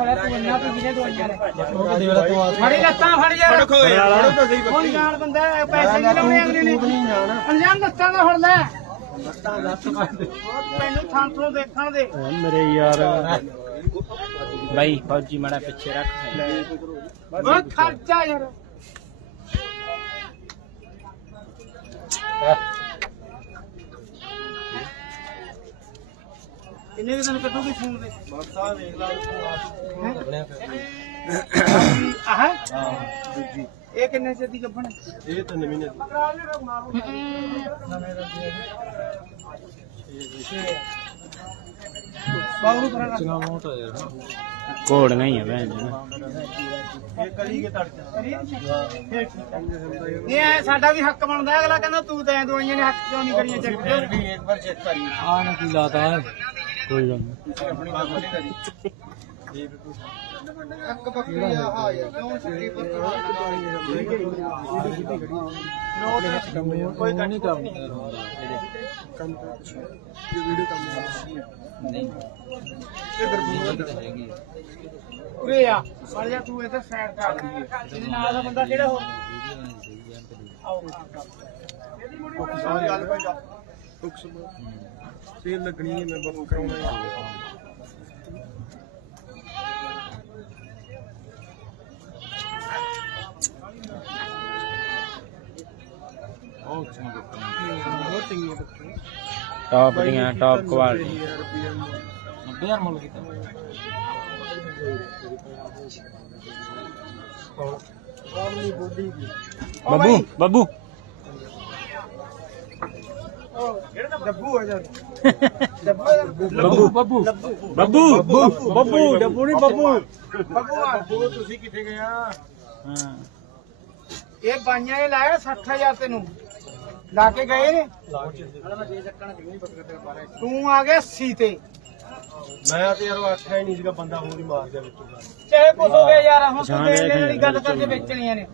ਖੜਾ ਤੂੰ ਇੰਨਾ ਤੂੰ ਜਿਹਨੇ ਦਵਾਈਆਂ ਉਹ ਆ ਫੜੀ ਲੱਤਾਂ ਫੜ ਯਾਰ ਫੜੋ ਤਾਂ ਸਹੀ ਹੁਣ ਜਾਣ ਬੰਦਾ ਹੈ, ਪੈਸੇ ਨਹੀਂ ਲਾਉਣੇ ਅਗਲੇ ਨੇ। ਅੰਜਾਮ ਲੱਤਾਂ ਦਾ ਹੁਣ ਲੈ। ਮੈਨੂੰ ਥਾਂ ਤੋਂ ਦੇਖਣ ਦੇ। ਮੇਰੇ ਯਾਰ। ਬਾਈ ਫੌਜੀ ਮਾੜਾ ਪਿੱਛੇ ਰੱਖ। ਉਹ ਖਰਚਾ ਯਾਰ। ਕਿੰਨੇ ਕੁ ਦਿਨ ਕੱਢੂਗੀ ਫੋਨ ਦੇ ਬਸ ਆ ਵੇਖ ਲਾ ਬਣਿਆ ਆਹ ਹਾਂ? ਦੂਜੀ। ਇਹ ਕਿੰਨੇ ਚਿਰ ਦੀ ਗੱਭਣ ਇਹ ਤਾਂ ਨਵੀਂ ਨੇ ਬਾਬੂ ਕਰਾਂਗਾ ਚੰਗਾ ਮੋਟ ਆ ਯਾਰ ਕੋੜ ਨਹੀਂ ਹੈ ਭੈਣ ਜੀ। ਇਹ ਕਰੀ ਕੇ ਤੜਕਾ ਇਹ ਸਾਡਾ ਵੀ ਹੱਕ ਬਣਦਾ ਹੈ। ਅਗਲਾ ਕਹਿੰਦਾ ਤੂੰ ਤਾਂ ਦਵਾਈਆਂ ਨੇ ਹੱਕ ਕਿਉਂ ਨਹੀਂ ਕਰੀਆਂ ਚੈੱਕ ਫਿਰ ਵੀ ਇੱਕ ਵਾਰ ਚੈੱਕ ਕਰੀ ਆ ਨਾ ਕੀ ਲਾਤਾ ਹੈ। ਕੋਈ ਗੱਲ ਨਹੀਂ। ਤੁਸੀਂ ਆਪਣੀ ਬਾਤ ਨਹੀਂ ਕਰੀ ਹੱਕ ਬੱਕਰੀ ਆ ਹਾਂ ਯਾਰ ਕਿਉਂ ਸਿੱਧੀ ਪਰ ਕੋਈ ਨਹੀਂ ਕੰਮ ਕੰਮ ਇਹ ਵੀਡੀਓ ਕੰਮ ਉਰੇ ਆ ਫੜ ਜਾ ਤੂੰ ਇੱਥੇ ਸਾਈਡ ਕਰ। ਇਹਦੇ ਨਾਲ ਦਾ ਬੰਦਾ ਕਿਹੜਾ ਹੋਰ ਆਓ। ਸਾਰੀ ਗੱਲ ਭਾਈ ਜਾ ਟੁਕਸ ਸੇਲ ਲੱਗਣੀ ਹੈ ਮੈਂ ਬੁੱਕ ਕਰਾਉਣਾ ਹੈ ਉਹ ਚੰਗਾ ਬਹੁਤ ਚੰਗੀ ਹੈ ਟੌਪ ਦੀਆਂ ਟੌਪ ਕੁਆਲਿਟੀ 90000 ਮੁੱਲ ਕੀਤਾ। ਬੱਬੂ ਬੱਬੂ। ਡੱਬੂ ਆ ਜਾ ਬੱਬੂ। ਬੱਬੂ। ਬੱਬੂ। ਬੱਬੂ। ਬੱਬੂ। ਡੱਬੂ ਨਹੀਂ ਬੱਬੂ। ਬੱਬੂ ਆ। ਉਹ ਤੁਸੀਂ ਕਿੱਥੇ ਗਏ ਆ? ਹਾਂ। ਇਹ ਬਾਈਆਂ ਨੇ ਲਾਇਆ 60000 ਤੈਨੂੰ। ਲਾ ਕੇ ਗਏ ਨੇ? ਤੂੰ ਆ ਗਿਆ 80 ਤੇ। ਮੈਂ ਤੇ ਯਾਰ ਉਹ ਆਖਿਆ ਹੀ ਨਹੀਂ ਸੀਗਾ ਬੰਦਾ ਹੋਰ ਹੀ ਮਾਰ ਗਿਆ ਵਿੱਚੋਂ। ਚਾਹੇ ਕੁਛ ਹੋ ਗਿਆ ਯਾਰ ਹੁਣ ਤੂੰ ਦੇਣ ਦੇਣ ਵਾਲੀ ਗੱਲ ਕਰਕੇ ਵੇਚਣੀਆਂ ਨੇ।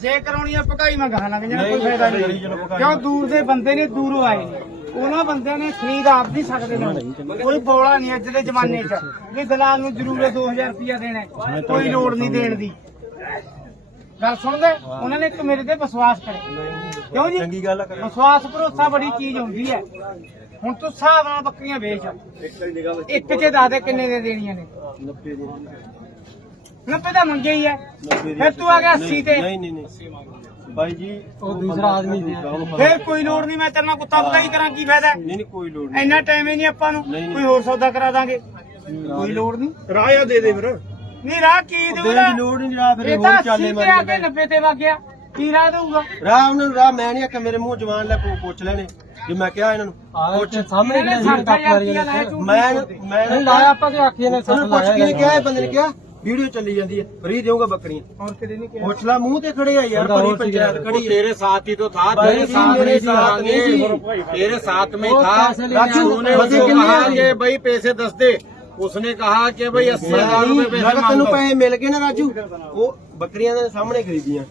ਜੇ ਕਰਾਉਣੀ ਆ ਪਕਾਈ ਮੈਂ ਗਾਹਾਂ ਲੱਗ ਜਾਣਾ ਕੋਈ ਫਾਇਦਾ ਨਹੀਂ। ਕਿਉਂ ਦੂਰ ਦੇ ਬੰਦੇ ਨੇ ਦੂਰੋਂ ਆਏ ਨੇ। ਉਹਨਾਂ ਬੰਦਿਆਂ ਨੇ ਖਰੀਦ ਆਪ ਨਹੀਂ ਸਕਦੇ ਨੇ। ਕੋਈ ਬੋਲਾ ਨਹੀਂ ਅੱਜ ਦੇ ਜ਼ਮਾਨੇ 'ਚ। ਵੀ ਦਲਾਲ ਨੂੰ ਜ਼ਰੂਰ 2000 ਰੁਪਇਆ ਦੇਣਾ ਹੈ। ਕੋਈ ਲੋੜ ਨਹੀਂ ਦੇਣ ਦੀ। ਗੱਲ ਸੁਣਦੇ? ਉਹਨਾਂ ਨੇ ਇੱਕ ਮੇਰੇ ਤੇ ਵਿਸ਼ਵਾਸ ਕਰੇ ਕਿਉਂ ਜੀ? ਚੰਗੀ ਗੱਲ ਕਰੇ ਵਿਸ਼ਵਾਸ ਭਰੋਸਾ ਬੜੀ ਚੀਜ਼ ਹੁੰਦੀ ਹੈ। ਹੁਣ ਤੂੰ ਹਿਸਾਬ ਨਾਲ ਬੱਕਰੀਆਂ ਵੇਚ। ਇੱਕ 'ਚ ਦੱਸ ਦੇ ਕਿੰਨੇ ਦੇ ਦੇਣੀਆਂ ਨੇ। 90 ਦੀ। 90 ਦਾ ਮੰਗਿਆ ਹੀ ਹੈ ਫਿਰ ਤੂੰ ਆ ਗਿਆ 80 ਤੇ। ਨਹੀਂ ਨਹੀਂ ਨਹੀਂ। ਬਾਈ ਜੀ ਉਹ ਦੂਸਰਾ ਆਦਮੀ ਪਤਾ- ਫਿਰ ਕੋਈ ਲੋੜ ਨਹੀਂ ਮੈਂ ਤੇਰੇ ਨਾਲ ਕੁੱਤਾ ਪਕਾਈ ਕਰਾਂ ਕੀ ਫਾਇਦਾ। ਹੈ? ਨਹੀਂ ਨਹੀਂ ਕੋਈ ਲੋੜ ਨਹੀਂ। ਇੰਨਾ ਟਾਈਮ ਹੀ ਨਹੀਂ ਆਪਾਂ ਨੂੰ। ਕੋਈ ਹੋਰ ਸੌਦਾ ਕਰਾ ਦਾਂਗੇ। ਕੋਈ ਲੋੜ ਨਹੀਂ। ਰਾਇਆ ਦੇ ਦੇ ਫਿਰ। ਨਹੀਂ ਰਾਹ ਕੀ ਦੇਊਗਾ? ਦੀ ਲੋੜ ਨਹੀਂ ਰਾਹ ਫਿਰ ਇਹ ਤਾਂ ਹੋਰ ਚਾਲੇ 80 ਤੇ ਆ ਮਾਰ ਕੇ 90 ਤੇ ਵਗ ਗਿਆ। ਕੀ ਰਾਹ ਦੇਊਗਾ? ਰਾਹ ਉਹਨਾਂ ਨੂੰ ਰਾਹ ਮੈਂ ਨਹੀਂ ਆਖਿਆ ਮੇਰੇ ਮੂੰਹ ਜਵਾਨ ਲੈ ਪੁੱਛ ਲੈਣੇ। ਜੇ ਮੈਂ ਕਿਹਾ ਇਹਨਾਂ ਨੂੰ ਆ ਉੱਥੇ ਸਾਹਮਣੇ ਇਹਨੇ ਕਿਹਨੇ ਸੀ 60,000 ਟੱਪ ਮਾਰੀ ਰੁਪਇਆ ਲਾਇਆ ਇਹਨੇ ਝੂਠ ਮੈਂ। ਮੈਂ ਨਹੀਂ ਲਾਇਆ ਆਪਾਂ ਕਿ ਆਖੀ ਨੇ ਉਹਨੂੰ ਪੁੱਛ ਕੇ ਕਿਹਾ ਇਹ ਬੰਦੇ ਨੇ ਕਿਹਾ? ਵੀਡੀਓ ਚੱਲੀ ਜਾਂਦੀ ਹੈ ਫਰੀ ਦੇਊਗਾ ਬੱਕਰੀਆਂ ਹੋਰ ਕਿਤੇ ਨਹੀਂ ਕਿਹਾ ਪੁੱਛ ਲੈ ਮੂੰਹ ਤੇ ਖੜੇ ਆ ਯਾਰ ਬੰਦਾ ਭਰੀ ਹੋਰ ਸੀਗਾ। ਪੰਚਾਇਤ ਖੜੀ ਹੈ तेरे साथ ही तो था भाई तेरे जी, साथ मेरे में साथ था नहीं आगे थी। तेरे साथ में वो था पैसे लेने राजू, तूने पैसे उसको कितने कहा आ कि गए? भाई पैसे दस दे उसने कहा कि भाई अस्सी हजार ਨਹੀਂ, रूपए ਮੈਂ पैसे ਕਿਹਾ ਤੈਨੂੰ मांगो ਪੈਸੇ ਮਿਲ ਗਏ ਨਾ ਰਾਜੂ ਉਹ ਬੱਕਰੀਆਂ ਦੇ ਸਾਹਮਣੇ ਖਰੀਦੀਆਂ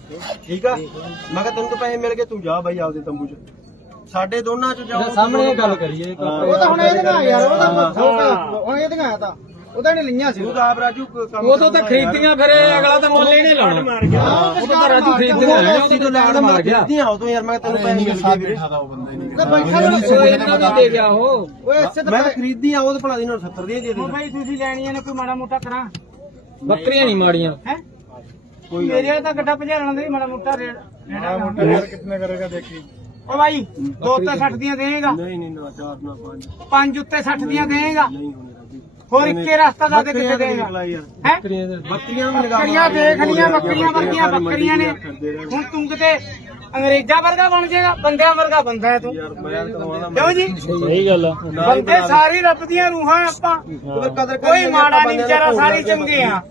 ਠੀਕ ਆ ਮੈਂ ਕਿਹਾ ਤੈਨੂੰ ਤਾਂ ਪੈਸੇ ਮਿਲ ਗਏ ਤੂੰ ਜਾ ਬਾਈ ਆਪਦੇ ਤੰਬੂ 'ਚ ਸਾਡੇ ਦੋਨਾਂ 'ਚ ਜਾਓ ਸਾਹਮਣੇ ਇਹ ਗੱਲ ਕਰੀਏ ਇੱਕ ਹਾਂ। ਉਹ ਤਾਂ ਹੁਣ ਇਹਦੇ ਨਾਲ ਯਾਰ ਉਹਦਾ ਹੁਣ ਇਹਦੇ ਨਾਲ ਤਾਂ ਉਹਦਾ ਨੇ ਲਈਆਂ ਸੀ। ਤੂੰ ਤਾਂ ਆਪ ਰਾਜੂ ਕੰਮ ਉਦੋਂ ਤਾਂ ਖਰੀਦੀਆਂ ਫਿਰ ਇਹ ਅਗਲਾ ਤਾਂ ਮੁੱਲ ਹੀ ਨਹੀਂ ਲਾਉਣਾ। ਉਹ ਤਾਂ ਰਾਜੂ ਖਰੀਦੀਆਂ ਨੇ ਉਹ ਤਾਂ ਲਾੜ ਮਾਰ ਗਿਆ। ਖਰੀਦੀਆਂ ਉਦੋਂ ਯਾਰ ਮੈਂ ਤੈਨੂੰ ਪੈਸੇ ਮਿਲ ਗਏ ਵੀਰੇ ਤੇ ਬੈਠਾ ਉਹ ਇਹਨਾਂ ਨੂੰ। ਦੇ ਗਿਆ ਉਹ ਓਏ ਅੱਛੇ ਮੈਂ ਤਾਂ ਖਰੀਦੀਆਂ ਉਹ ਤਾਂ ਭਲਾ ਦੀ ਨੂੰ 70 ਦੀਆਂ ਦੇ ਦੇ ਭਾਈ ਤੁਸੀਂ ਲੈਣੀਆਂ ਨੇ ਕੋਈ ਮਾੜਾ ਮੋਟਾ ਕਰਾਂ? ਬੱਕਰੀਆਂ ਨਹੀਂ ਮਾੜੀਆਂ। ਹੈ? ਕੋਈ ਮੇਰੇ ਤਾਂ ਗੱਡਾ ਭਜਾਣਾ ਦੇ ਮਾੜਾ ਮੋਟਾ ਰੇਟ ਕਿੰਨੇ ਕਰੇਗਾ ਦੇਖੀ। ਓ ਭਾਈ ਦੋ ਤੇ 60 ਦੀਆਂ ਦੇਏਗਾ ਨਹੀਂ ਨਹੀਂ ਨਾ ਚਾਰ ਨਾ ਪੰਜ। ਪੰਜ ਉੱਤੇ 60 ਦੀਆਂ ਦੇਏਗਾ ਨਹੀਂ ਹੋਰ ਇੱਕੇ ਰਸਤਾ ਦਾ ਦੇ ਕਿੱਥੇ ਯਾਰ ਹੈ? ਬੱਕਰੀਆਂ ਦੇ ਬੱਕਰੀਆਂ ਨੂੰ ਨਿਗਾਹ ਬੱਕਰੀਆਂ ਦੇਖ ਲੀਆਂ ਬੱਕਰੀਆਂ ਵਰਗੀਆਂ ਬੱਕਰੀਆਂ ਨੇ। ਹੁਣ ਤੂੰ ਕਿਤੇ ਅੰਗਰੇਜ਼ਾਂ ਵਰਗਾ ਬਣ ਜਾਏਗਾ ਬੰਦਿਆਂ ਵਰਗਾ ਬੰਦਾ ਹੈ ਤੂੰ। ਕਿਉਂ ਜੀ? ਸਹੀ ਗੱਲ ਆ। ਬੰਦੇ ਸਾਰੀ ਰੱਬ ਦੀਆਂ ਰੂਹਾਂ ਆਪਾਂ। ਕਦਰ ਕੋਈ ਮਾੜਾ ਨਹੀਂ ਵਿਚਾਰਾ ਸਾਰੇ ਚੰਗੇ ਆ।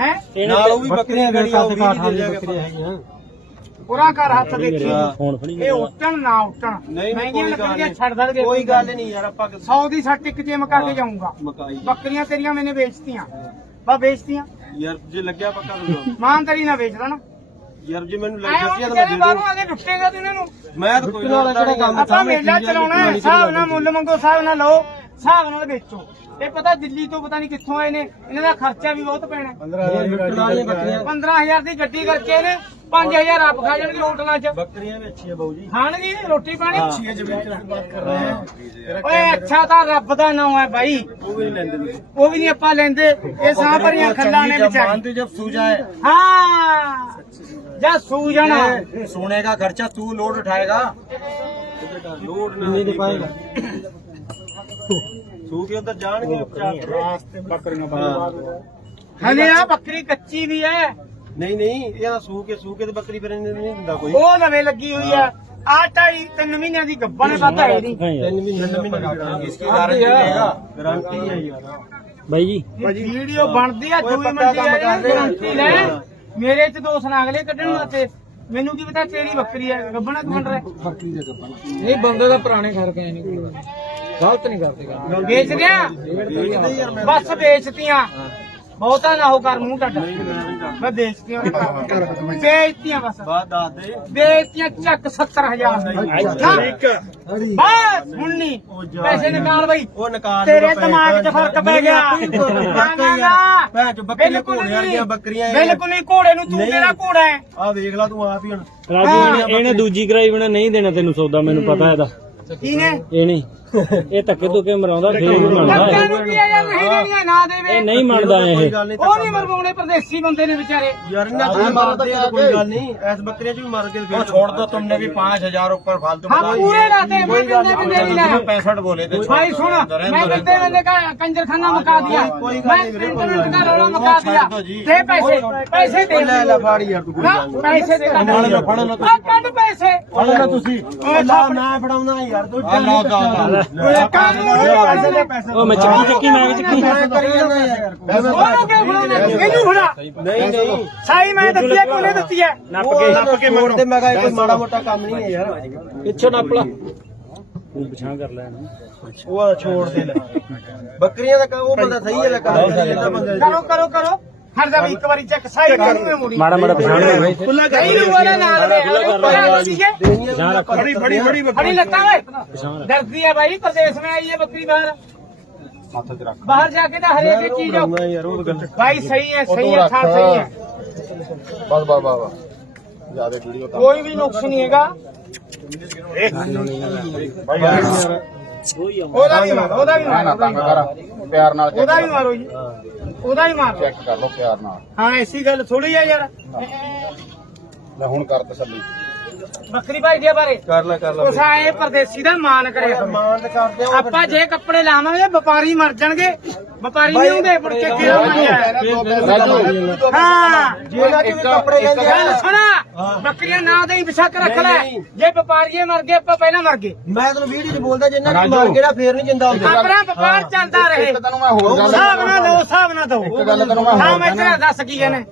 ਹੈ? ਨਾਲ ਉਹ ਵੀ ਬੱਕਰੀਆਂ ਗੜੀਆਂ ਉਹ ਕਾਠ ਵੀ ਬੱਕਰੀਆਂ ਹੈਗੀਆਂ। ਪੂਰਾ ਕਰ ਹੱਥ ਦੇਖੀ। ਇਹ ਉੱਟਣ ਨਾ ਉੱਟਣ। ਨਹੀਂ ਮਹਿੰਗੀਆਂ ਕੋਈ ਗੱਲ ਲੱਗਣਗੀਆਂ ਨਹੀਂ। ਛੱਡ ਦੇਣਗੇ ਕੋਈ ਗੱਲ ਨਹੀਂ ਯਾਰ ਆਪਾਂ 100 ਦੀ ਸੱਟ ਇੱਕ ਜੇ ਮਕਾ ਕੇ ਜਾਊਂਗਾ। ਮਕਾਈ। ਬੱਕਰੀਆਂ ਤੇਰੀਆਂ ਮੈਨੇ ਵੇਚਤੀਆਂ। ਬਾ ਵੇਚਤੀਆਂ। ਯਾਰ ਜੇ ਲੱਗਿਆ ਪੱਕਾ ਤੂੰ ਇਮਾਨਦਾਰੀ ਨਾਲ ਵੇਚ ਲੈਣਾ। ਯਾਰ ਜੇ ਮੈਨੂੰ ਐ ਲੱਗ ਹੁਣ ਗਿਆ ਤਾਂ ਤੇਰੇ ਮੈਂ ਬਾਹਰੋਂ ਆ ਕੇ ਲੁੱਟੇਗਾ ਤੂੰ ਇਹਨਾਂ। ਨੂੰ ਮੈਂ ਤਾਂ ਕੋਈ ਨਾਲ ਕਿਹੜਾ ਕੰਮ ਆਪਾਂ ਮੇਲਾ ਚਲਾਉਣਾ ਹੈ। ਹਿਸਾਬ ਨਾਲ ਮੁੱਲ ਮੰਗੋ ਹਿਸਾਬ ਨਾਲ ਲਓ। ਹਿਸਾਬ ਨਾਲ ਵੇਚੋ। ਇਹ ਪਤਾ ਦਿੱਲੀ ਤੋਂ ਪਤਾ ਨਹੀਂ ਕਿੱਥੋਂ ਆਏ ਨੇ। ਇਹਨਾਂ ਦਾ ਖਰਚਾ ਵੀ ਬਹੁਤ ਪੈਣਾ। 15000 ਬੱਕਰੀਆਂ 15000 ਦੀ ਗੱਡੀ ਕਰਕੇ ਇਹਨੇ 5000 ਆਪ ਖਾ ਜਾਣਗੇ ਖਰਚਾ ਤੂੰ ਲੋਡ ਉਠਾਏਗਾ। ਲੋਡ ਨਹੀਂ ਉਧਰ ਜਾਣਗੇ ਰਾਸਤੇ ਬੱਕਰੀਆਂ ਬਾਹਰ ਹਲੇ ਆ ਬੱਕਰੀ ਕੱਚੀ ਵੀ ਹੈ। ਨਹੀਂ ਨਹੀਂ ਇਹ ਤਾਂ ਸੂ ਕੇ ਤੇ ਬੱਕਰੀ ਫਿਰ ਨਹੀਂ ਦਿੰਦਾ ਕੋਈ। ਉਹ ਨਵੇਂ ਲੱਗੀ ਹੋਈ ਆ। ਆ ਢਾਈ ਤਿੰਨ ਮਹੀਨਿਆਂ ਦੀ ਗੱਬਾ ਨੇ ਪਤਾ ਹੈ ਨਹੀਂ ਤਿੰਨ ਮਹੀਨੇ ਤਿੰਨ ਮਹੀਨੇ ਗਾਰੰਟੀ ਇਸ ਗਾਰੰਟੀ ਹੈ ਯਾਰ ਬਾਈ ਜੀ। ਵੀਡੀਓ ਬਣਦੀ ਆ ਦੂਈ ਮੰਡੀ ਆ ਗਾਰੰਟੀ ਲੈ ਮੇਰੇ ਚ ਦੋ ਸਨ ਅਗਲੇ ਕੱਢਣ ਵਾਸਤੇ। ਮੈਨੂੰ ਕੀ ਪਤਾ ਤੇਰੀ ਬੱਕਰੀ ਆ ਗੱਬਣਾ ਕਮੰਡ ਰਿਹਾ ਬੱਕਰੀ ਦੇ ਗੱਬਣਾ ਨਹੀਂ ਬੰਦੇ ਦਾ ਪੁਰਾਣੇ ਘਰ ਪਏ ਨੇ ਗਲਤ ਨਹੀਂ ਕਰਦੇ। ਵੇਚ ਗਿਆ? ਬਸ ਵੇਚਤੀਆਂ। ਬਹੁਤਾ ਨਾ ਹੋ ਕਰ ਮੂੰਹ ਟੱਟ ਮੈਂ ਵੇਚਤੀਆਂ ਵੇਚਤੀਆਂ ਬਸ। ਬਾਤ ਦੱਸ ਦੇ। ਵੇਚਤੀਆਂ ਚੱਕ 70000 ਠੀਕ ਬਸ ਹੁਣ ਨਹੀਂ। ਪੈਸੇ ਨਿਕਾਲ ਬਈ। ਉਹ ਨਿਕਾਲ ਤੇਰੇ ਦਿਮਾਗ 'ਚ ਫ਼ਰਕ ਪੈ ਗਿਆ। ਚੋ ਬੱਕਰੀਆਂ ਬਿਲਕੁਲ ਘੋੜੇ ਨਹੀਂ। ਵਰਗੀਆਂ ਬੱਕਰੀਆਂ ਇਹ। ਬਿਲਕੁਲ ਨਹੀਂ ਘੋੜੇ ਨੂੰ ਤੂੰ। ਕਿਹੜਾ ਘੋੜਾ ਹੈ। ਆਹ ਵੇਖ ਲਾ ਤੂੰ ਆਪ ਹੀ ਹੁਣ। ਰਾਜੂ ਇਹਨੇ ਦੂਜੀ ਕਰਾਈ ਬਣਾ ਨਹੀਂ ਦੇਣਾ ਤੈਨੂੰ ਸੌਦਾ ਮੈਨੂੰ ਪਤਾ ਇਹਦਾ। ਕੀ ਨੇ ਇਹ ਨਹੀਂ ਇਹ ਧੱਕੇ ਧੁੱਕੇ ਮਰਾਉਂਦਾ ਫੇਰ ਵੀ ਮੰਨਦਾ ਲੱਗਾ ਇਹ। ਨੂੰ ਕੀ ਆ ਯਾਰ ਨਹੀਂ ਦੇਣੀਆਂ ਨਾ ਦੇਵੇ ਇਹ ਨਹੀਂ ਮੰਨਦਾ ਕੋਈ ਇਹ ਗੱਲ ਨਹੀਂ ਉਹ ਨਹੀਂ ਮਰਵਾਉਣੇ ਪਰਦੇਸੀ ਬੰਦੇ ਨੇ ਵਿਚਾਰੇ ਯਾਰ ਇਹਨਾਂ ਚ ਵੀ ਮਾਰਦੇ ਆ ਕੋਈ ਗੱਲ ਨਹੀਂ ਐਸ ਬੱਕਰੀਆਂ ਚ ਵੀ ਮਾਰ ਕੇ वो छोड़ दो तुमने भी पाँच हजार ऊपर फालतू ਹਾਂ ਪੂਰੇ ਰਾਤੇ ਮੈਂ ਬੰਦੇ ਵੀ ਦੇ ਲੈਣਾ पैंसठ बोले थे भाई सुन मैं बंदे बंदे का कंजरखाना मुका दिया मैं इंटरनेट का रोला मुका दिया दे पैसे पैसे दे ਲੈ ਲੈ ਫਾੜ ਯਾਰ ਤੂੰ ਕੋਈ ना ਗੱਲ ਨਹੀਂ पैसे दे ਫੜ ਲਓ, ਫੜ ਲਓ आ कट पैसे ਫੜ ਲੈ ਤੁਸੀਂ ਨਾ ਨਾ ਫੜਾਉਣਾ ਯਾਰ ਉਹ ਮੈਂ ਕਿਹਾ ਮਾੜਾ ਮੋਟਾ ਕੰਮ ਨਹੀਂ ਪਿੱਛੋਂ ਛੋੜ ਦੇ ਲੈ। ਬੱਕਰੀਆਂ ਦਾ ਕੰਮ ਉਹ ਬੰਦਾ ਸਹੀ ਹੈ ਲੱਗਾ ਕਰੋ ਕਰੋ ਕਰੋ। ਮਾੜਾ। ਮਾੜਾ ਪਛਾਣ ਲਓ। ਬਾਈ ਖੁੱਲਾ ਗਈ ਨੂੰ ਨਾਲ ਦੇ ਆਲੇ ਠੀਕ ਹੈ। ਬੜੀ ਬੜੀ ਬੜੀ ਲੱਤਾਂ ਓਏ। ਡਰਦੀ ਆ ਬਾਈ ਪ੍ਰਦੇਸ਼ ਮੇ ਆਈ ਹੈ ਬੱਕਰੀ ਬਾਹਰ। ਬਾਹਰ ਜਾ ਕੇ ਨਾ ਹਰੇਕ ਚੀਜ਼ ਬਾਈ ਸਹੀ ਹੈ ਸਹੀ ਹੈ ਥਾਂ ਸਹੀ ਹੈ। ਬਸ ਬਸ ਬਸ ਜ਼ਿਆਦਾ ਵੀਡੀਓ ਤਾਂ ਕੋਈ ਵੀ ਨੁਕਸ ਨਹੀਂ ਹੈਗਾ। ਉਹਦਾ ਵੀ ਮਾਰ ਉਹਦਾ ਵੀ ਮਾਰ। ਪਿਆਰ ਨਾਲ ਉਹਦਾ ਵੀ ਮਾਰੋ ਜੀ ਉਹਦਾ ਵੀ ਮਾਰੋ ਚੈੱਕ ਕਰ ਲਓ ਪਿਆਰ ਨਾਲ। ਹਾਂ ਐਸੀ ਗੱਲ ਥੋੜੀ ਹੈ ਯਾਰ। ਲੈ ਹੁਣ ਕਰ ਤਸੱਲੀ। ਬੱਕਰੀ ਭਾਈ ਦੇ ਬਾਰੇ। ਕਰ ਲੈ ਕਰ ਲੈ ਉਸ ਆਏ ਪਰਦੇਸੀ ਦਾ ਮਾਨ ਕਰਿਆ। ਕਰੋ। ਮਾਨ ਤੇ ਕਰਦੇ ਆ ਆਪਾਂ ਜੇ ਕੱਪੜੇ ਲਾਵਾਂਗੇ ਵਪਾਰੀ ਮਰ ਜਾਣਗੇ। ਵਪਾਰੀ ਨਹੀਂ ਹੁੰਦੇ ਮੁੜ ਕੇ ਕਿਹੜਾ ਮੰਨਿਆ ਹਾਂ। ਜਿਹੜਾ ਕਿ ਕੱਪੜੇ ਲੈਂਦੇ ਗੱਲ ਆ ਸੁਣਾ ਬੱਕਰੀਆਂ ਨਾ ਦੇ ਵਿਸ਼ਕ ਰੱਖ ਲੈ। ਜੇ ਵਪਾਰੀਏ ਮਰ ਗਏ ਆਪਾਂ ਪਹਿਲਾਂ ਮਰ ਗਏ। ਮੈਂ ਤੈਨੂੰ ਵੀਡੀਓ 'ਚ ਬੋਲਦਾ ਜਿੰਨਾ ਕਿ ਮਾਰ ਕੇ ਨਾ ਫੇਰ ਨਹੀਂ ਜਿੰਦਾ ਹੁੰਦਾ। ਆਪਣਾ ਵਪਾਰ ਚੱਲਦਾ ਰਹੇ। ਇੱਕ ਤੈਨੂੰ ਮੈਂ ਹੋਰ ਗੱਲ ਹਿਸਾਬ ਨਾ ਦੋ ਹਿਸਾਬ ਨਾ ਦੋ। ਇੱਕ ਗੱਲ ਤੈਨੂੰ ਮੈਂ ਹਾਂ ਮੈਂ ਦੱਸ ਕੀ ਕਹਿੰਦੇ।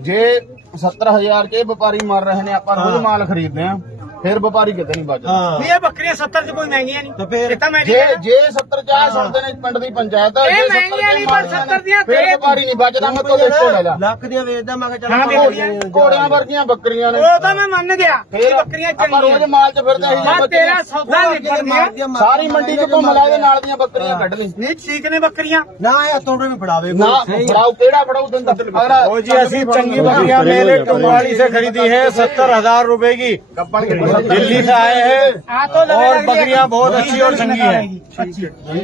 ਜੇ 70000 ਚ ਇਹ ਵਪਾਰੀ ਮਰ ਰਹੇ ਨੇ ਆਪਾਂ ਰੋਜ਼ ਮਾਲ ਖਰੀਦਦੇ ਆ ਫਿਰ ਵਪਾਰੀ ਕਿਤੇ ਨਹੀਂ ਬਚਦਾ ਹਾਂ ਵੀ ਇਹ ਬੱਕਰੀਆਂ 70 ਚ ਕੋਈ ਮਹਿੰਗੀਆਂ ਤਾਂ ਨਹੀਂ ਫੇਰ ਇਹ ਤਾਂ ਮੈਂ ਜੇ ਜੇ 70 ਚ ਆ ਛੱਡਦੇ ਨੇ ਪਿੰਡ ਦੀ ਪੰਚਾਇਤ ਇਹ ਜੇ 70 ਮਹਿੰਗੀਆਂ ਨਹੀਂ, ਪਰ 70 ਦੀਆਂ ਫਿਰ ਤੇਰੇ- ਵਪਾਰੀ ਨਹੀਂ ਬਚਦਾ ਮੈਂ ਤੋਂ ਦੇਖੋ ਲੈ ਜਾ ਲੱਖ ਦੀਆਂ ਵੇਚਦਾ ਮੈਂ ਕਿਹਾ ਹਾਂ, ਚੱਲ ਵੇਚਦੀਆਂ। ਘੋੜਿਆਂ ਵਰਗੀਆਂ ਬੱਕਰੀਆਂ ਨੇ ਉਹ ਤਾਂ ਮੈਂ ਮੰਨ ਗਿਆ ਇਹ ਫਿਰ ਬੱਕਰੀਆਂ ਆਪਾਂ ਚੰਗੀਆਂ ਰੋਜ਼ ਮਾਲ ਚ ਫਿਰਦੇ ਮੈਂ ਅਸੀਂ ਤੇਰਾ ਸੌਦਾ ਨਿਕਲ ਗਿਆ ਸਾਰੀ ਮੰਡੀ ਚ ਘੁੰਮ ਲੈ ਦੇ ਨਾਲ ਦੀਆਂ ਬੱਕਰੀਆਂ ਕੱਢ ਲਈ ਨਹੀਂ ਠੀਕ ਨੇ ਬੱਕਰੀਆਂ ਨਾ ਇਹ ਤੋੜੇ ਵੀ ਫੜਾਵੇ ਨਾ ਫੜਾਓ ਕਿਹੜਾ ਫੜਾਓ ਤੈਨੂੰ ਦੱਸ ओ जी ऐसी चंगी बकरियां मैंने टुंगवाड़ी से खरीदी है सत्तर हजार रूपए की दिल्ली से आए हैं और बकरियाँ बहुत अच्छी और चंगी है।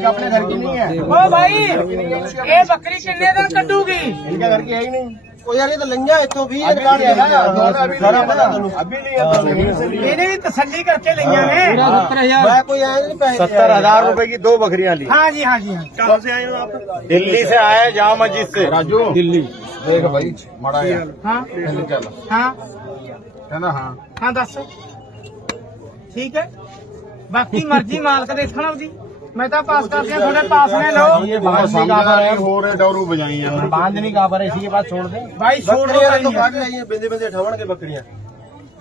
अपने घर की नहीं। है ओ भाई ये बकरी कितने दिन कटूगी घर की है। ही नहीं सत्तर हज़ार रूपए की दो बकरिया ली। हाँ जी हाँ जी हाँ कहाँ से आए आप? दिल्ली से आए जाम मस्जिद से। राजू दिल्ली। देख भाई मड़ा हाँ। है ना हाँ। हाँ दस। ਠੀਕ ਹੈ? ਬਾਕੀ ਮਰਜ਼ੀ ਮਾਲਕ ਦੇ ਆਉਂਦੀ ਮੈਂ ਤਾਂ ਪਾਸ ਕਰਦੇ ਆ ਤੁਹਾਡੇ ਪਾਸ ਨੇ ਲਓ। ਬਾਹਰ ਸਮਝਦਾ ਨਹੀਂ ਹੋ ਰਿਹਾ ਡੌਰੂ ਵਜਾਈ ਜਾਂਦਾ। ਬਾਂਝ ਨਹੀਂ ਗਾ ਰਹੇ ਸੀ ਇਹ ਛੋੜ ਦੇ। ਭਾਈ ਛੋੜ ਦੋ ਤੋਂ ਕੱਢ ਲਈਏ ਬਿੰਦੇ ਬਿੰਦੇ ਠਵਣਗੇ ਬੱਕਰੀਆਂ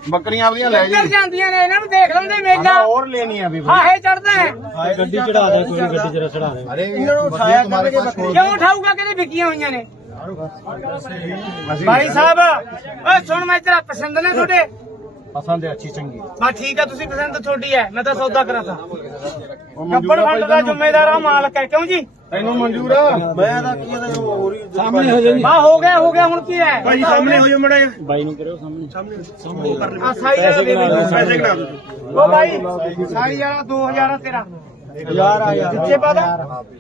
ਬੱਕਰੀਆਂ ਆਪਦੀਆਂ ਲੈ ਜੀ। ਜਾਂਦੀਆਂ ਨੇ ਇਹਨਾਂ ਨੂੰ ਦੇਖ ਲੈਂਦੇ ਮੇਲਾ। ਹੋਰ ਲੈਣੀ ਆ ਵੀ ਆਹੇ ਚੜਦਾ ਹੈ। ਗੱਡੀ ਚੜਾ ਦੇ ਕੋਈ ਗੱਡੀ ਜਰਾ ਚੜਾ ਦੇ। ਅਰੇ ਇਹਨਾਂ ਨੂੰ ਉਠਾਇਆ ਕਰਕੇ ਬੱਕਰੀ। ਕਿਉਂ ਉਠਾਊਗਾ ਕਿਤੇ ਵਿਕੀਆਂ ਹੋਈਆਂ ਨੇ? ਬਾਈ ਸਾਹਿਬ ਓਏ ਸੁਣ ਮੈਂ ਤੇਰਾ ਪਸੰਦ ਨੇ ਤੁਹਾਡੇ। ਪਸੰਦ ਹੈ ਅੱਛੀ ਚੰਗੀ। ਹਾਂ ਠੀਕ ਹੈ ਤੁਸੀਂ ਪਸੰਦ ਤੁਹਾਡੀ ਹੈ ਮੈਂ ਤਾਂ ਸੌਦਾ ਕਰਾ ਤਾ। ਗੱਬੜ ਫੰਡ ਦਾ ਜ਼ਿੰਮੇਦਾਰ ਆ ਮਾਲਕ ਹੈ ਕਿਉਂ ਜੀ? ਤੈਨੂੰ ਮਨਜ਼ੂਰ ਆ। ਮੈਂ ਤਾਂ ਕੀ ਇਹਦਾ ਹੋਰ ਹੀ ਸਾਹਮਣੇ ਹੋ ਜਾਣੀ ਬਾ ਹੋ ਗਿਆ ਹੋ ਗਿਆ ਹੁਣ ਕੀ ਹੈ? ਭਾਈ ਸਾਹਮਣੇ ਹੋ ਜਾ ਮੜਾ ਬਾਈ ਨੂੰ ਕਰਿਓ ਸਾਹਮਣੇ। ਆ ਸਾਈ ਵਾਲਾ ਦੇ ਦੇ। ਪੈਸੇ ਕਢਾ ਉਹ ਭਾਈ ਸਾਈ ਵਾਲਾ 2000 ਆ ਤੇਰਾ। ਯਾਰ ਆ ਯਾਰ। ਕਿੱਥੇ ਪਤਾ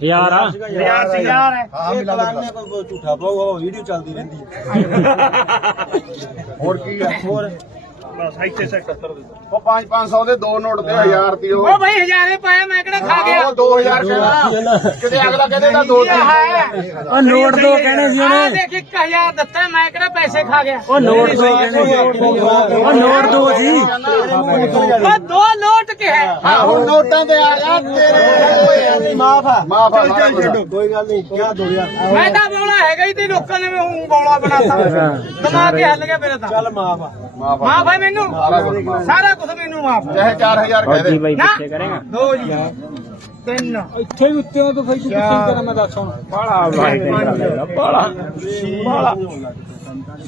ਯਾਰ ਆ। ਹਜ਼ਾਰ ਹਜ਼ਾਰ ਹੈ ਹਾਂ ਮਿਲਾ ਦੇ ਕੋਈ ਝੂਠਾ ਪਾਉ ਵੀਡੀਓ ਚੱਲਦੀ ਰਹਿੰਦੀ ਹੈ। ਹੋਰ ਕੀ ਆ? ਹੋਰ? ਉਹ 5 500 ਦੇ ਦੋ ਨੋਟ ਤੇ 1000 ਦੀ ਉਹ। ਉਹ ਭਾਈ ਹਜ਼ਾਰੇ ਪਾਇਆ ਮੈਂ ਕਿਹੜਾ ਖਾ ਗਿਆ? ਉਹ 2000 ਕਹਿੰਦਾ ਕਿਤੇ ਅਗਲਾ ਕਹਿੰਦੇ ਤਾਂ ਦੋ ਹੈ। ਉਹ ਨੋਟ ਦੋ ਕਹਿਣੇ ਸੀ ਆ ਦੇਖ 1000 ਦਿੱਤਾ ਮੈਂ ਕਿਹੜਾ ਪੈਸੇ ਖਾ ਗਿਆ? ਉਹ ਨੋਟ ਦੋ ਕਹਿਣੇ ਸੀ। ਉਹ ਨੋਟ ਦੋ ਸੀ। ਉਹ ਦੋ ਨੋਟ ਕੇ ਹੈ ਹਾਂ ਹੁਣ ਨੋਟਾਂ ਤੇ ਆ ਜਾ ਤੇਰੇ। ਮਾਫ ਆ। ਮਾਫ ਆ ਸਾਰਾ ਚੱਲ ਕੁਛ। ਛੱਡੋ। ਕੋਈ ਗੱਲ ਨਹੀਂ ਕਿਆ ਦੋ ਯਾਰ ਮੈਂ ਤਾਂ ਬੋਲਾ ਹੈਗਾ ਹੀ ਤੇ ਲੋਕਾਂ ਨੇ ਉਹ ਬੋਲਾ ਬਣਾਤਾ। ਦਿਮਾਗ ਹੀ ਹੱਲ ਗਿਆ ਮੇਰਾ ਤਾਂ। ਚੱਲ ਮਾਫ ਆ। ਮਾਫ ਆ। ਮਾਫ ਹੈ ਮੈਨੂੰ। ਸਾਰਾ ਕੁਛ ਮਾਫ ਸਾਰਾ ਕੁਝ ਮੈਨੂੰ ਮਾਫ ਚਾਹੇ 4000 ਕਹਿ ਫੌਜੀ ਦੇ ਬਾਈ ਨਾ। ਪਿੱਛੇ ਕਰੇਗਾ। ਦੋ ਜੀ। ਤਿੰਨ। ਇੱਥੇ ਹੀ ਉੱਤੇ ਤੋਂ ਫਿਰ ਤੂੰ ਕਿੱਥੇ ਕਰਾਂ ਮੈਂ ਦੱਸ ਹੁਣ। ਬਾਲਾ ਬਾਈ ਬਾਲਾ ਬਾਲਾ।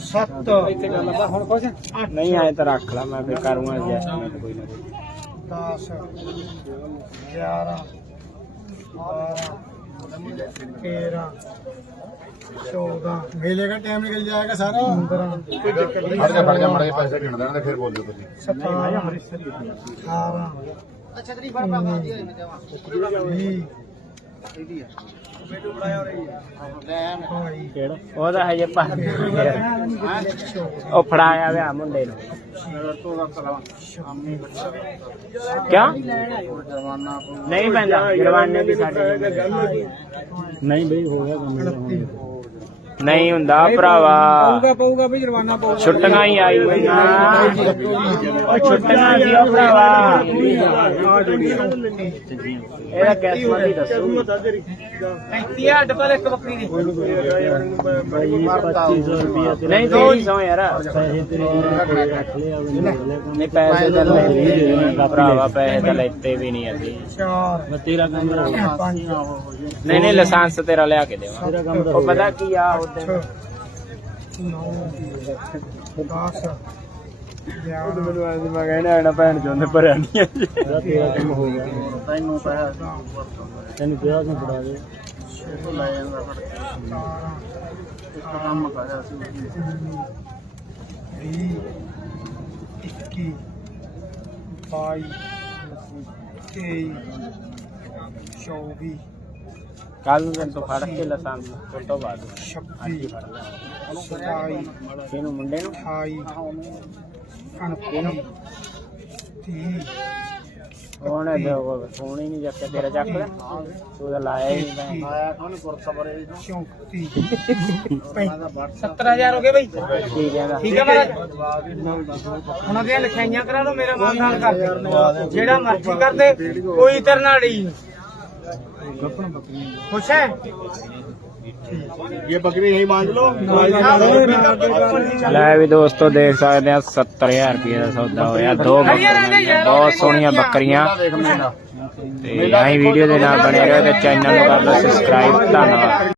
ਸੱਤ। ਇੱਥੇ ਗੱਲ ਲੱਗਾ ਹੁਣ ਕੁਛ ਨਹੀਂ ਆਏ ਤਾਂ ਰੱਖ ਲਾ ਮੈਂ ਫਿਰ ਕਰੂੰਗਾ ਐਡਜਸਟਮੈਂਟ ਕੋਈ ਨਾ 10 11 12 14 ਮੇਲੇ ਦਾ ਟਾਈਮ ਨਿਕਲ ਜਾਏਗਾ ਸਾਰਾ। 15 ਹਟ ਜਾ ਫੜ ਜਾ ਮੜੇ ਪੈਸੇ ਗਿਣ ਦੇਣ ਤੇ ਫਿਰ ਬੋਲਿਓ ਤੁਸੀਂ। 17 18 ਅੱਛਾ ਤੇਰੀ ਬੜਾ ਬਾਬਾ ਦੀ ਹੈ ਮੈਂ ਕਹਾਂ ਇਹਦੀ ਹੈ ਫੜ ਪਾ ਦਿਆ ਇਹਨੇ ਕਿਹੜਾ ਉਹਦਾ ਹਜੇ ਪਾ ਉਹ ਫੜਾਇਆ ਵਿਆ ਮੁੰਡੇ ਨੂੰ। ਕਿਆ ਨਹੀਂ ਪੈਂਦਾ ਜਰਵਾਨੇ ਦੀ ਸਾਡੇ ਨਹੀਂ ਬਈ, ਹੋ ਗਿਆ ਕੰਮ ਨਹੀਂ ਹੁੰਦਾ ਭਰਾਵਾ। ਪਊਗਾ ਪਊਗਾ ਵੀ ਜੁਰਮਾਨਾ ਪਊਗਾ। ਛੁੱਟੀਆਂ ਹੀ ਆਈ ਹੋਈਆਂ। ਉਹ ਛੁੱਟੀਆਂ ਸੀ ਉਹ ਭਰਾਵਾ। ਇਹਦਾ ਕਿਸਮਤ ਹੀ ਦੱਸੋ। 35 ਹੱਡ ਪਰ ਇੱਕ ਬੱਕਰੀ ਦੀ। ਨਹੀਂ ਦੋ ਹੀ ਸੌ ਯਾਰ। ਨਹੀਂ ਪੈਸੇ ਤਾਂ ਲੈ ਭਰਾਵਾ ਪੈਸੇ ਤਾਂ ਲੈਤੇ ਵੀ ਨਹੀਂ ਅਸੀਂ। 4 ਤੇਰਾ ਕੰਮ 5 ਨਹੀਂ ਨਹੀਂ ਲਾਇਸੈਂਸ ਤੇਰਾ ਲਿਆ ਕੇ ਦੇਵਾਂ। ਉਹ ਪਤਾ ਕੀ ਆ ਉਹਦੇ 9 10 ਮੈਨੂੰ ਐਂ ਮੈਂ ਕਹਿਣਾ ਆਣਾ ਭੈਣ ਚੋਂ ਭਰਿਆ ਨਹੀਂ ਤੇਰਾ ਕੰਮ ਹੋ ਗਿਆ। ਤੈਨੂੰ ਪੈਸਾ ਤੈਨੂੰ ਕਿਹਾ ਕਿ ਫੜਾ ਦੇ। ਕੰਮ ਕਰਿਆ ਸੀ। 20 21 22 23 24 ਕੱਲ ਨੂੰ ਤੈਨੂੰ ਫੜ ਕੇ ਲਾਇਸੈਂਸ ਉਸ ਤੋਂ ਬਾਅਦ। 26 ਫੜ ਲੈ। 27 ਇਹਨੂੰ ਮੁੰਡੇ ਨੂੰ? 28 29 30 ਹੁਣ ਇਹਦਾ ਫੋਨ ਹੀ ਨਹੀਂ ਚੱਕਿਆ ਤੇਰਾ ਚੱਕ ਲੈ। ਉਹਦਾ ਲਾਇਆ ਹੀ ਨਹੀਂ ਆਇਆ ਕੋਣ? ਗੁਰਸਬਰੇ 34 70000 ਹੋ ਗਏ ਬਈ। ਠੀਕ ਹੈ ਠੀਕ ਹੈ ਮਹਾਰਾਜ। ਉਹਨਾਂ ਦੀਆਂ ਲਿਖਾਈਆਂ ਕਰਾ ਲਓ ਮੇਰਾ ਮਾਨਦਾਨ ਕਰ ਦੇ। ਜਿਹੜਾ ਮਰਜ਼ੀ ਕਰ ਦੇ ਕੋਈ ਤੇਰੇ ਖੁਸ਼ ਹੈ? ਇਹ ਬੱਕਰੀ ਯਹੀਂ ਬਾंध लो ਲੈ ਵੀ ਦੋਸਤੋ ਦੇਖ ਸਕਦੇ ਆ 70000 ਰੁਪਏ ਦਾ ਸੌਦਾ ਹੋਇਆ ਦੋ ਬੱਕਰੀਆਂ ਬਹੁਤ ਸੋਹਣੀਆਂ ਬੱਕਰੀਆਂ। ਤੇ ਆਹੀ ਵੀਡੀਓ ਦੇ ਨਾਲ ਬਣੇ ਰਹੋ ਤੇ ਚੈਨਲ ਨੂੰ ਕਰ ਲਓ ਸਬਸਕ੍ਰਾਈਬ ਧੰਨਵਾਦ।